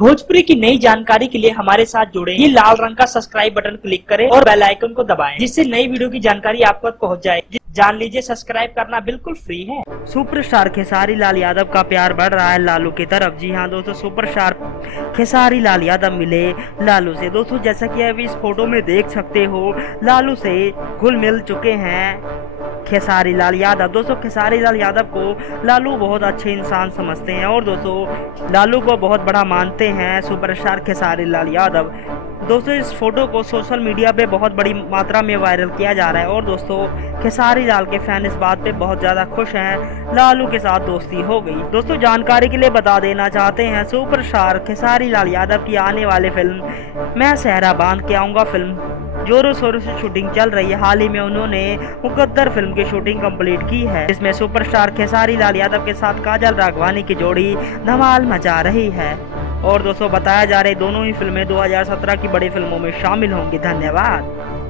भोजपुरी की नई जानकारी के लिए हमारे साथ जुड़े। ये लाल रंग का सब्सक्राइब बटन क्लिक करें और बेल आइकन को दबाएं, जिससे नई वीडियो की जानकारी आप तक पहुंच जाए। जान लीजिए, सब्सक्राइब करना बिल्कुल फ्री है। सुपरस्टार खेसारी लाल यादव का प्यार बढ़ रहा है लालू की तरफ। जी हाँ दोस्तों, सुपरस्टार खेसारी लाल यादव मिले लालू से। दोस्तों जैसा कि आप इस फोटो में देख सकते हो, लालू से घुल मिल चुके हैं खेसारी लाल यादव। दोस्तों खेसारी लाल यादव को लालू बहुत अच्छे इंसान समझते हैं और दोस्तों लालू को बहुत बड़ा मानते हैं सुपरस्टार खेसारी लाल यादव। दोस्तों इस फोटो को सोशल मीडिया पे बहुत बड़ी मात्रा में वायरल किया जा रहा है और दोस्तों खेसारी लाल के फैन इस बात पे बहुत ज़्यादा खुश हैं, लालू के साथ दोस्ती हो गई। दोस्तों जानकारी के लिए बता देना चाहते हैं, सुपरस्टार खेसारी लाल यादव की आने वाली फिल्म मैं सेहरा बांध के आऊँगा फिल्म जोरों शोरों से शूटिंग चल रही है। हाल ही में उन्होंने मुकद्दर फिल्म की शूटिंग कंप्लीट की है, जिसमें सुपरस्टार खेसारी लाल यादव के साथ काजल राघवानी की जोड़ी धमाल मचा रही है। और दोस्तों बताया जा रहा है दोनों ही फिल्में 2017 की बड़ी फिल्मों में शामिल होंगी। धन्यवाद।